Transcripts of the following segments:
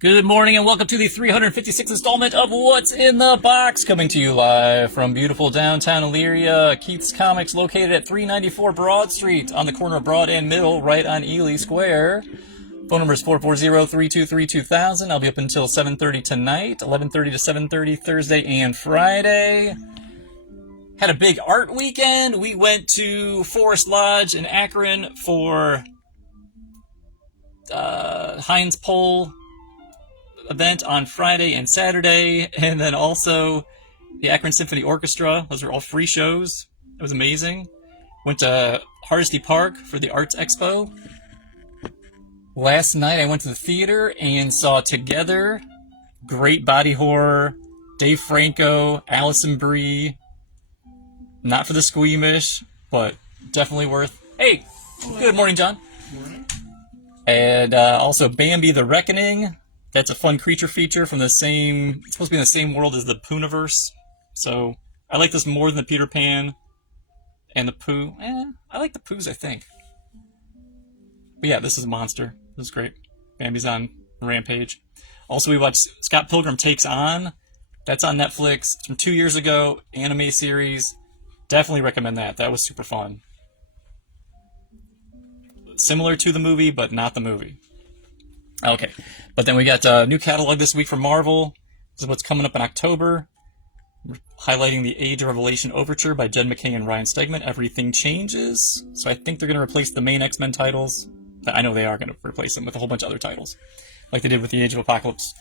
Good morning and welcome to the 356th installment of What's in the Box, coming to you live from beautiful downtown Elyria. Keith's Comics, located at 394 Broad Street on the corner of Broad and Middle, right on Ely Square. Phone number is 440-323-2000. I'll be up until 7:30 tonight, 11:30 to 7:30 Thursday and Friday. Had a big art weekend. We went to Forest Lodge in Akron for Heinz Pole event on Friday and Saturday, and then also the Akron Symphony Orchestra. Those are all free shows. It was amazing. Went to Hardesty Park for the Arts Expo. Last night I went to the theater and saw Together, great body horror, Dave Franco, Alison Brie. Not for the squeamish, but definitely worth. Hey, good morning, John. Morning. And also Bambi the Reckoning. That's a fun creature feature from the same... It's supposed to be in the same world as the Pooniverse. So, I like this more than the Peter Pan and the Pooh. I like the Poohs, I think. But yeah, this is a monster. This is great. Bambi's on Rampage. Also, we watched Scott Pilgrim Takes On. That's on Netflix. It's from 2 years ago. Anime series. Definitely recommend that. That was super fun. Similar to the movie, but not the movie. Okay, but then we got a new catalog this week from Marvel. This is what's coming up in October. We're highlighting the Age of Revelation Overture by Jed McKay and Ryan Stegman. Everything Changes. So I think they're going to replace the main X-Men titles. I know they are going to replace them with a whole bunch of other titles, like they did with the Age of Apocalypse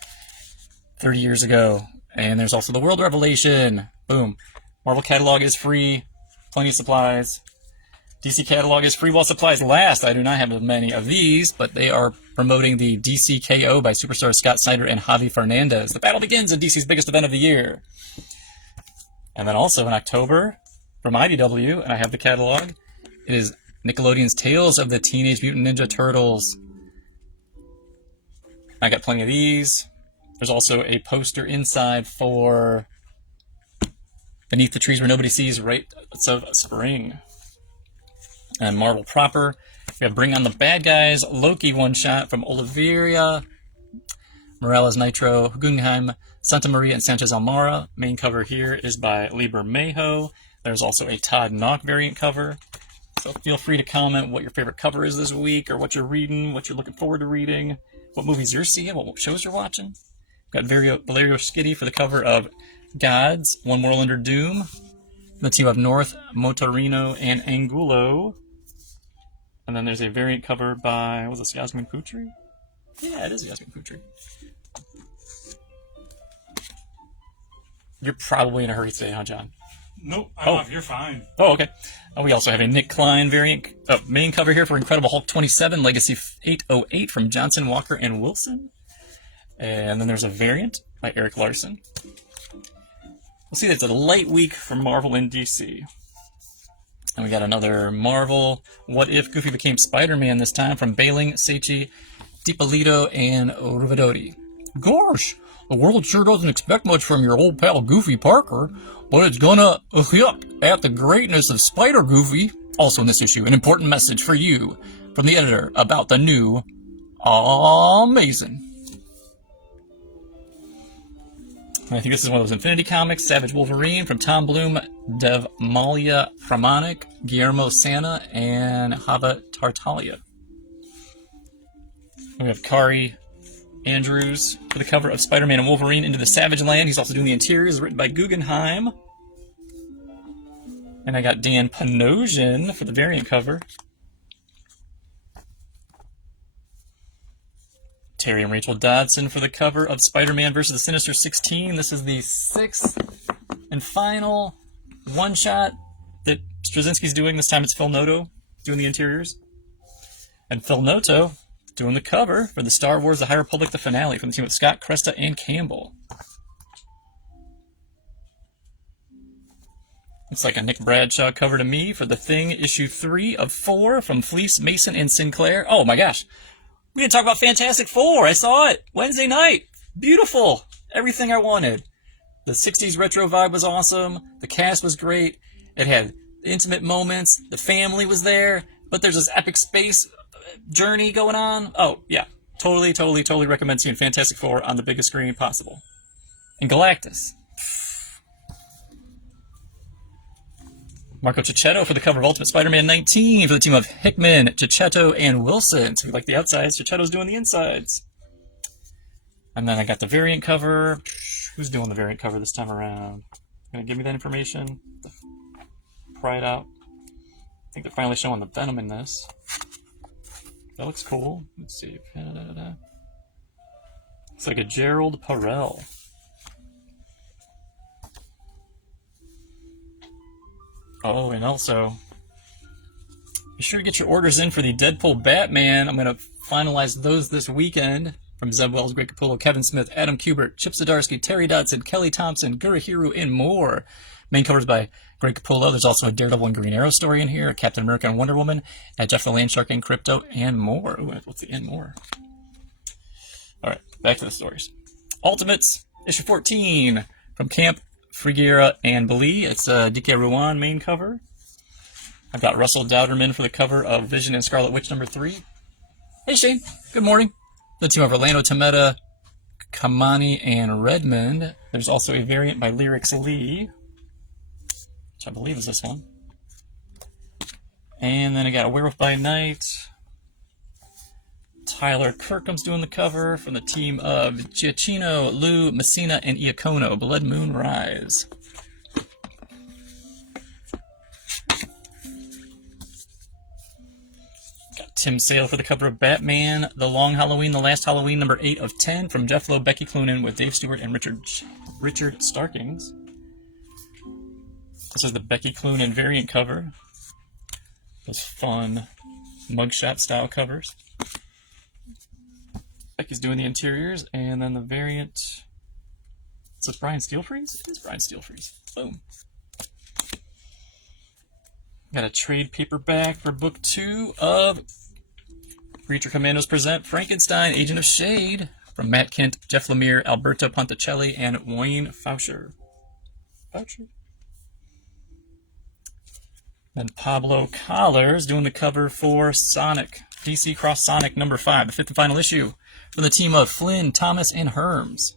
30 years ago. And there's also the World Revelation. Boom. Marvel catalog is free. Plenty of supplies. DC catalog is free while supplies last. I do not have many of these, but they are promoting the DC KO by superstars Scott Snyder and Javi Fernandez. The battle begins in DC's biggest event of the year. And then also in October, from IDW, and I have the catalog, it is Nickelodeon's Tales of the Teenage Mutant Ninja Turtles. I got plenty of these. There's also a poster inside for Beneath the Trees Where Nobody Sees Rites of Spring. And Marvel proper, we have Bring on the Bad Guys, Loki one-shot from Oliveira, Morales Nitro, Guggenheim, Santa Maria, and Sanchez Almara. Main cover here is by Lieber Mayho. There's also a Todd Nauck variant cover. So feel free to comment what your favorite cover is this week, or what you're reading, what you're looking forward to reading, what movies you're seeing, what shows you're watching. We've got Valerio Schiti for the cover of Gods, One World Under Doom. The team of North, Motorino, and Angulo. And then there's a variant cover by, was this Yasmin Putri? Yeah, it is Yasmin Putri. You're probably in a hurry today, huh, John? Nope, I'm off. You're fine. Oh, okay. We also have a Nick Klein variant main cover here for Incredible Hulk 27, Legacy 808 from Johnson, Walker, and Wilson. And then there's a variant by Eric Larson. We'll see, that's a light week for Marvel and DC. And we got another Marvel What If Goofy Became Spider-Man this time from Bailing, Seichi, DiPolito, and Ruvidori. Gosh, the world sure doesn't expect much from your old pal Goofy Parker, but it's gonna yuck at the greatness of Spider-Goofy. Also in this issue, an important message for you from the editor about the new Amazing. I think this is one of those Infinity Comics, Savage Wolverine from Tom Bloom, Dev Malia Pramanik, Guillermo Sana, and Hava Tartaglia. We have Kari Andrews for the cover of Spider-Man and Wolverine Into the Savage Land. He's also doing the interiors, written by Guggenheim. And I got Dan Panosian for the variant cover. Terry and Rachel Dodson for the cover of Spider-Man vs. the Sinister 16. This is the sixth and final one-shot that Straczynski's doing. This time it's Phil Noto doing the interiors. And Phil Noto doing the cover for the Star Wars The High Republic, the finale, from the team of Scott, Cresta, and Campbell. Looks like a Nick Bradshaw cover to me for The Thing, issue 3 of 4 from Fleece, Mason, and Sinclair. Oh my gosh. We didn't talk about Fantastic Four. I saw it Wednesday night. Beautiful. Everything I wanted. The 60s retro vibe was awesome. The cast was great. It had intimate moments. The family was there. But there's this epic space journey going on. Oh, yeah. Totally recommend seeing Fantastic Four on the biggest screen possible. And Galactus. Marco Cicchetto for the cover of Ultimate Spider-Man 19 for the team of Hickman, Cicchetto, and Wilson. So we like the outsides. Cicchetto's doing the insides. And then I got the variant cover. Who's doing the variant cover this time around? Gonna give me that information? Pry it out. I think they're finally showing the Venom in this. That looks cool. Let's see. It's like a Gerald Perel. Oh, and also, be sure to get your orders in for the Deadpool Batman. I'm going to finalize those this weekend. From Zeb Wells, Greg Capullo, Kevin Smith, Adam Kubert, Chip Zdarsky, Terry Dodson, Kelly Thompson, Gurahiru, and more. Main covers by Greg Capullo. There's also a Daredevil and Green Arrow story in here, Captain America and Wonder Woman, Jeff the Landshark and Crypto, and more. Ooh, what's the and more? All right, back to the stories. Ultimates, issue 14, from Camp Friguera and Blee. It's DK Ruan main cover. I've got Russell Dowderman for the cover of Vision and Scarlet Witch number 3. Hey Shane, good morning. The team of Orlando Tameta, Kamani, and Redmond. There's also a variant by Lyrics Lee, which I believe is this one. And then I got a Werewolf by Night. Tyler Kirkham's doing the cover from the team of Giacchino, Lou, Messina, and Iacono. Blood Moon Rise. Got Tim Sale for the cover of Batman, The Long Halloween, The Last Halloween, number 8 of 10 from Jeff Loeb, Becky Cloonan with Dave Stewart and Richard Starkings. This is the Becky Cloonan variant cover. Those fun mugshot style covers. Becky's doing the interiors, and then the variant. Is this Brian Steelfreeze? It is Brian Steelfreeze. Boom. Got a trade paperback for book 2 of Creature Commandos present Frankenstein, Agent of Shade, from Matt Kent, Jeff Lemire, Alberto Ponticelli, and Wayne Faucher. Then Pablo Collars doing the cover for Sonic, DC Cross Sonic number 5, the 5th and final issue, from the team of Flynn, Thomas, and Herms.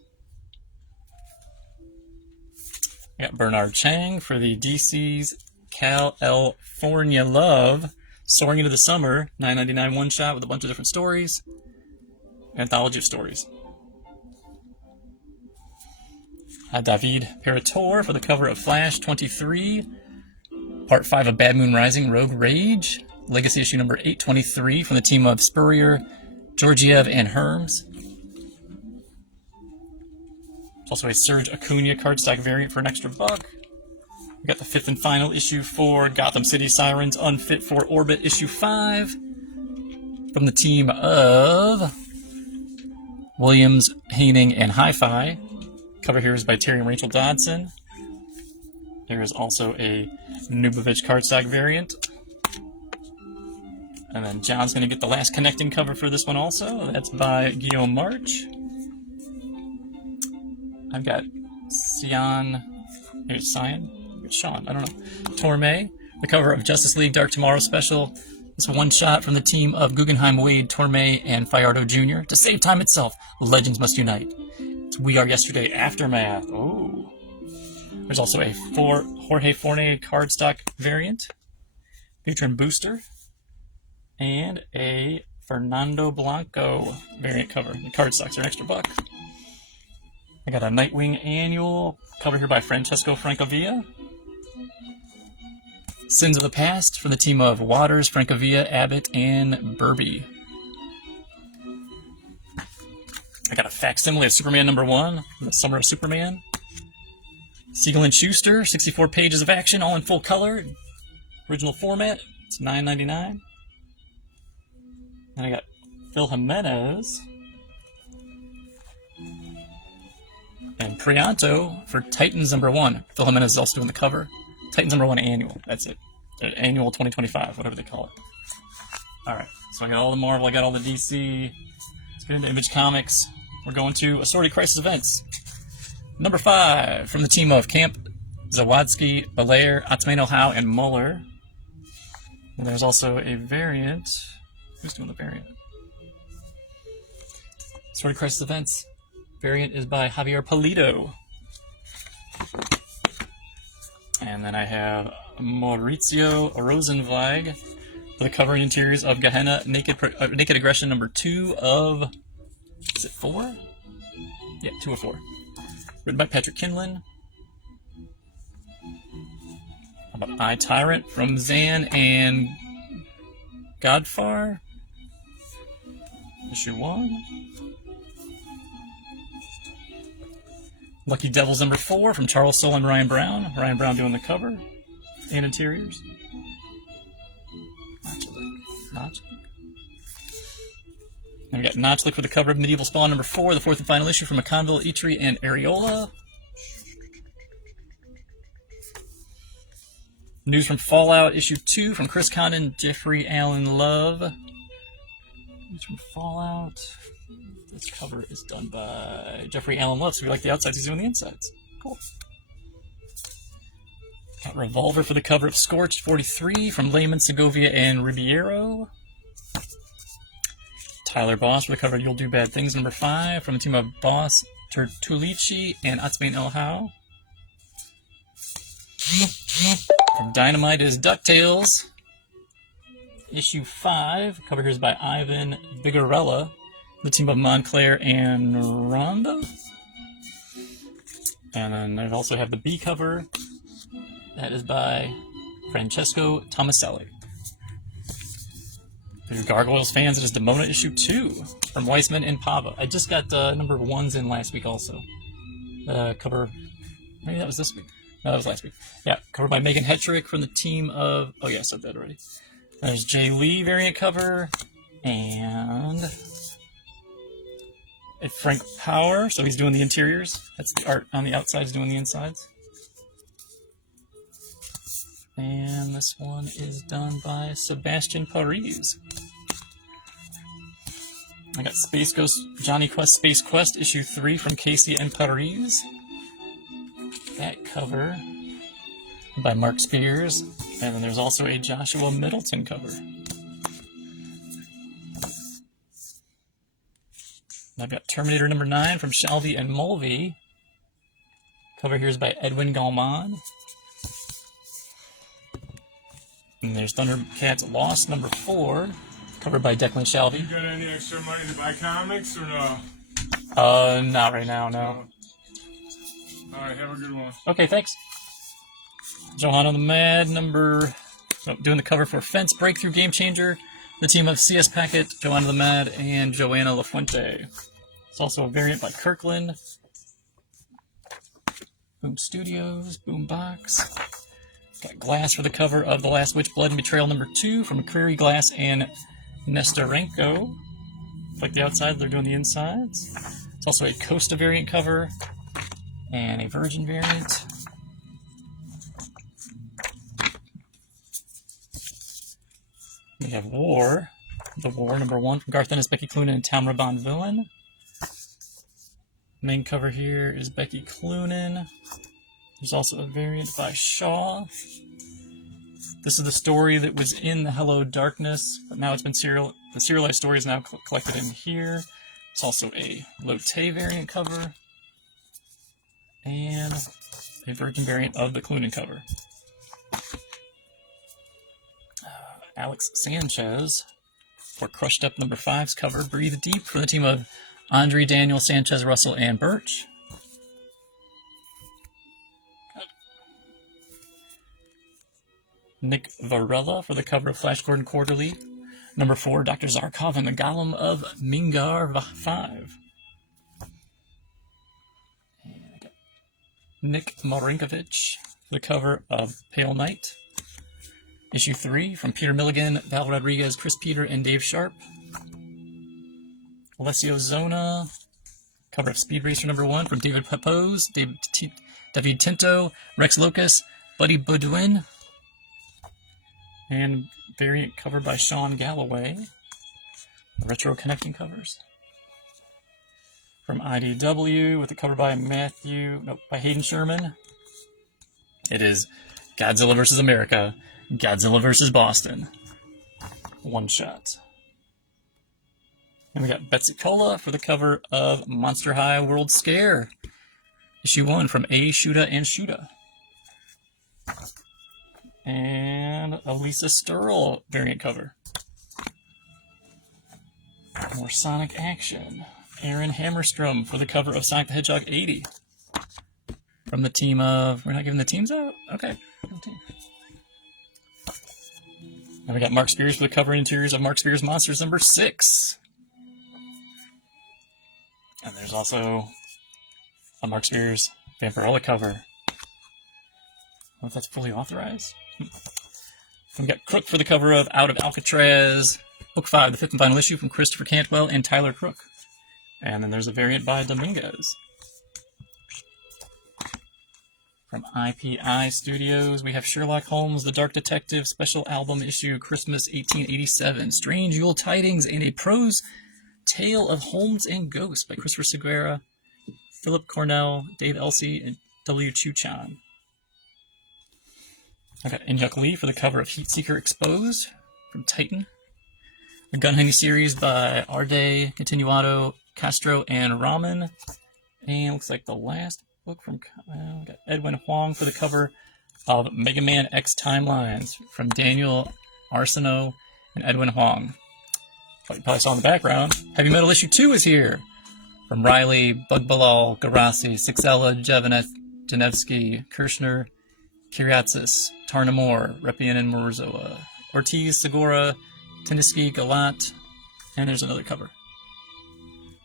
We got Bernard Chang for the DC's California Love, Soaring into the Summer, $9.99 one-shot with a bunch of different stories. Anthology of stories. David Peritor for the cover of Flash 23, Part 5 of Bad Moon Rising, Rogue Rage, Legacy issue number 823 from the team of Spurrier, Georgiev, and Herms. Also a Serge Acuna cardstock variant for an extra $1. We got the 5th and final issue for Gotham City Sirens, Unfit for Orbit issue 5 from the team of Williams, Haining, and Hi-Fi. Cover here is by Terry and Rachel Dodson. There is also a Nubovich cardstock variant. And then John's going to get the last connecting cover for this one also. That's by Guillaume March. I've got Sean, I don't know. Torme, the cover of Justice League Dark Tomorrow Special. This one shot from the team of Guggenheim Wade, Torme, and Fajardo Jr. To save time itself, legends must unite. It's We Are Yesterday Aftermath. Oh. There's also a Jorge Forne cardstock variant, featuring Booster, and a Fernando Blanco variant cover. The cardstocks are an extra $1. I got a Nightwing annual cover here by Francesco Francavilla. Sins of the Past from the team of Waters, Francavilla, Abbott, and Burby. I got a facsimile of Superman number 1 from the Summer of Superman. Siegel and Schuster, 64 pages of action, all in full color. Original format. It's $9.99. And I got Phil Jimenez and Prianto for Titans number 1. Phil Jimenez is also doing the cover. Titans number 1 annual. That's it. Annual 2025, whatever they call it. Alright, so I got all the Marvel, I got all the DC. Let's get into Image Comics. We're going to Assorted Crisis Events. Number 5 from the team of Camp, Zawadzki, Belair, Atmano Howe, and Muller. And there's also a variant. Who's doing the variant? Story Crisis Events. Variant is by Javier Pulido. And then I have Maurizio Rosenweig for the cover and interiors of Gehenna Naked Aggression number 2 of... Is it 4? Yeah, 2 of 4. Written by Patrick Kinlan. How about I, Tyrant from Zan and Godfar? Issue 1. Lucky Devils number 4 from Charles Soule and Ryan Brown. Ryan Brown doing the cover and interiors. Notchlick. Then we got Notchlick for the cover of Medieval Spawn number 4, the 4th and final issue from McConville, Eitri, and Areola. News from Fallout issue 2 from Chris Condon, Jeffrey Allen Love. News from Fallout. This cover is done by Jeffrey Allen Love, so we like the outsides, he's doing the insides. Cool. Got Revolver for the cover of Scorched 43 from Lehman, Segovia, and Ribeiro. Tyler Boss for the cover of You'll Do Bad Things number 5 from the team of Boss, Tertulici, and Atzmain Elhau. From Dynamite is DuckTales. Issue 5. Cover here is by Ivan Vigorella, the team of Montclair and Rhonda. And then I also have the B cover. That is by Francesco Tomaselli. For your Gargoyles fans, it is Demona issue 2 from Weissman and Pava. I just got number 1s in last week also. Cover, maybe that was this week. No, that was last week. Yeah, covered by Megan Hetrick from the team of... Oh yeah, I said that already. There's Jay Lee variant cover. And... Frank Power, so he's doing the interiors. That's the art on the outside, he's doing the insides. And this one is done by Sebastian Paris. I got Space Ghost Johnny Quest Space Quest issue 3 from Casey and Paris. That cover by Mark Spears. And then there's also a Joshua Middleton cover. I've got Terminator number 9 from Shalvey and Mulvey. Cover here is by Edwin Galman. And there's Thundercats Lost number 4, covered by Declan Shalvey. You got any extra money to buy comics or no? Not right now, no. Alright, have a good one. Okay, thanks. Johanna the Mad doing the cover for Fence Breakthrough Game Changer, the team of CS Packet, Johanna the Mad, and Joanna LaFuente. It's also a variant by Kirkland. Boom Studios, Boombox. Got Glass for the cover of The Last Witch, Blood and Betrayal number 2 from McCreary Glass and Nestorenko. Like the outside, they're doing the insides. It's also a Costa variant cover and a Virgin variant. We have War, The War number 1 from Garth Ennis, Becky Cloonan, and Tamara Bonvillain. Main cover here is Becky Cloonan. There's also a variant by Shaw. This is the story that was in the Hello Darkness, but now it's been the serialized story is now collected in here. It's also a Lotte variant cover and a Virgin variant of the Cloonan cover. Alex Sanchez for Crushed Up number 5's cover, Breathe Deep, for the team of Andre, Daniel, Sanchez, Russell, and Birch. Nick Varela for the cover of Flash Gordon Quarterly. Number 4, Dr. Zarkov and the Golem of Mingar 5. And I got Nick Marinkovic for the cover of Pale Knight. Issue 3 from Peter Milligan, Val Rodriguez, Chris Peter, and Dave Sharp. Alessio Zona, cover of Speed Racer number 1 from David Pepose, David Tinto, Rex Locus, Buddy Boudwin. And variant cover by Sean Galloway. Retro connecting covers. From IDW with a cover by by Hayden Sherman. It is Godzilla vs. America, Godzilla vs. Boston. One shot. And we got Betsy Cola for the cover of Monster High World Scare, issue 1 from A. Shuda and Shuda. And a Lisa Sturl variant cover. More Sonic action. Aaron Hammerstrom for the cover of Sonic the Hedgehog 80. From the team of... We're not giving the teams out? Okay. And we got Mark Spears for the cover and interiors of Mark Spears Monsters number 6. And there's also a Mark Spears Vampirella cover. I don't know if that's fully authorized. And we got Crook for the cover of Out of Alcatraz, Book 5, the 5th and final issue from Christopher Cantwell and Tyler Crook. And then there's a variant by Dominguez. From IPI Studios, we have Sherlock Holmes, The Dark Detective, special album issue, Christmas 1887, Strange Yule Tidings, and a prose tale of Holmes and Ghosts by Christopher Segura, Philip Cornell, Dave Elsey, and W. Chuchan. I got Inyuk Lee for the cover of Heatseeker Exposed from Titan. The Gun Honey series by Arde, Continuato, Castro, and Raman. And looks like the last book from we got Edwin Huang for the cover of Mega Man X Timelines from Daniel Arsenault and Edwin Huang. You probably saw in the background. Heavy Metal issue 2 is here from Riley, Bugbalal, Garasi, Sixella, Janevsky, Kirshner, Kiriatsis, Tarnamore, Repian, and Morzoa, Ortiz, Segura, Teniski, Galat, and there's another cover.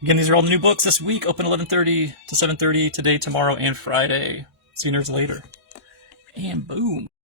Again, these are all the new books this week, open 11:30 to 7:30 today, tomorrow, and Friday. See you nerds later. And boom.